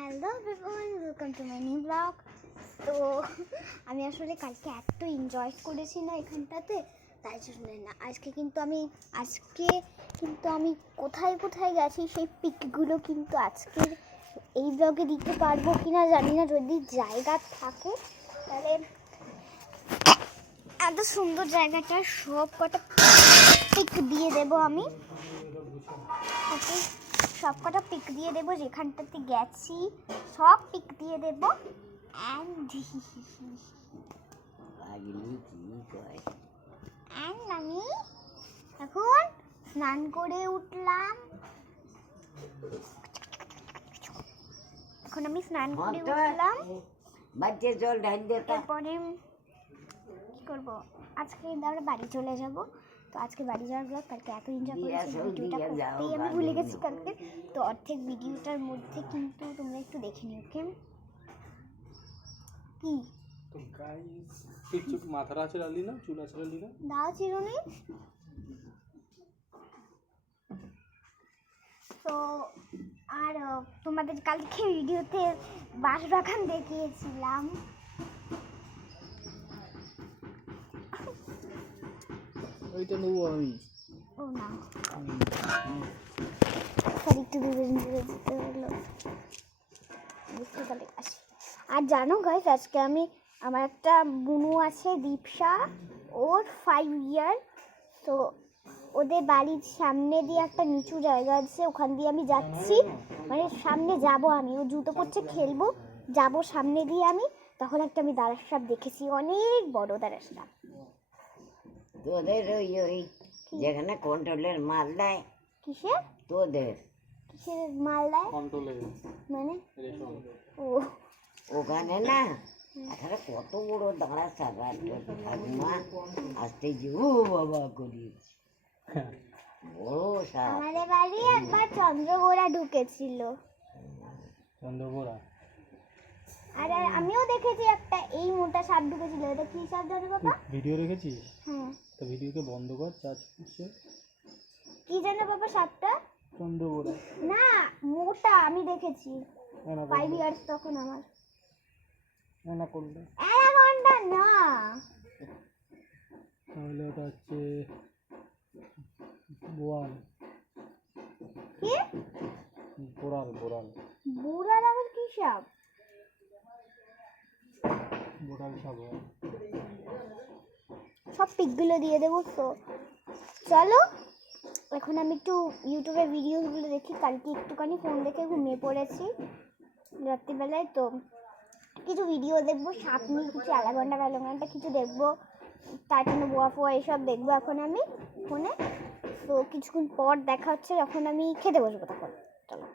Hello everyone, welcome to my new blog. তো আমি আসলে কালকে এত এনজয় করেছি না এখানটাতে, তাই জন্য না আজকে কিন্তু আমি কোথায় কোথায় গেছি সেই পিকগুলো কিন্তু আজকের এই ব্লগে দিতে পারবো কিনা জানি না। যদি জায়গা থাকে তাহলে এত সুন্দর জায়গাটা সব কটা পিক দিয়ে দেবো আমি। ওকে, সব কটা পিক দিয়ে দেবো, যেখানটাতে গেছি সব পিক দিয়ে দেবো। অ্যান্ড আমি এখন স্নান করে উঠলাম। তারপরে কি করবো, আজকে আমরা বাড়ি চলে যাব। তো আজকে বাড়ি যাওয়ার ব্লগ, কালকে এত এনজয় করেছি ভিডিওটা করতেই আমি ভুলে গেছি কালকে। তো অর্ধেক ভিডিওটার মধ্যে কিন্তু তোমরা একটু দেখে নিও। ওকে, কি তো গাইস কিছু মাথাটা আছড়ালি না, চুল আছড়ালি না, দাও চিরুনি। তো আর তোমাদের কালকে ভিডিওতে বাঁশবাগান দেখিয়েছিলাম। ওইটা নেবো আমি। ও না, একটু দূরে যেতে হলো। আর জানো গাইস, আজকে আমার একটা বুনু আছে দীপশা, ওর 5 ইয়ার। তো ওদের বাড়ির সামনে দিয়ে একটা নিচু জায়গা আছে, ওখান দিয়ে আমি যাচ্ছি, মানে সামনে যাব আমি। ও জুতো পরছে, খেলবো, যাব সামনে দিয়ে আমি। তখন আমি দাঁড়ার সাপ দেখেছি, অনেক বড় দাঁড়ার সাপ। তোদের ওই যেখানে কন্ট্রোলের মাল দেয়। কিসের মাল দেয় মানে? ও ওখানে না আসলে কত বড় দাঁড়া সারা ঠাকুমা আসতে যে ও বাবা করি বড় সাপ। আমাদের বাড়ি একবার চন্দ্রগোড়া ঢুকেছিল। চন্দ্রগোড়া? আর আমিও দেখেছি একটা এই মোটা সাপ ঢুকেছিল। এটা কি সাপ জানো বাবা? ভিডিও রেখেছিস? হ্যাঁ। তো ভিডিওকে বন্ধ কর, চার্জ করছে। কি জানো বাবা সাপটা? চন্দ্রগোড়া না, মোটা, আমি দেখেছি। 5 ইয়ার্স তখন আমার। অ্যানাকোন্ডা? অ্যানাকোন্ডা না, তাহলে ওটা হচ্ছে বোয়াল। কি বোরাল? বুড়ার আবার কি সাপ? বোরাল সাপ। সব পিকগুলো দিয়ে দেবো। তো চলো এখন আমি একটু ইউটিউবে ভিডিওগুলো দেখি। কালকে একটুখানি ফোন দেখে ঘুমিয়ে পড়েছি রাত্রিবেলায়। তো কিছু ভিডিও দেখবো, সাপ নিয়ে কিছু অ্যালাগন্ডা ভ্যালাগন্ডা কিছু দেখবো, তার জন্য বোয়া ফোয়া এসব দেখবো এখন আমি ফোনে। তো কিছুক্ষণ পর দেখা হচ্ছে যখন আমি খেতে বসবো, তখন চলো।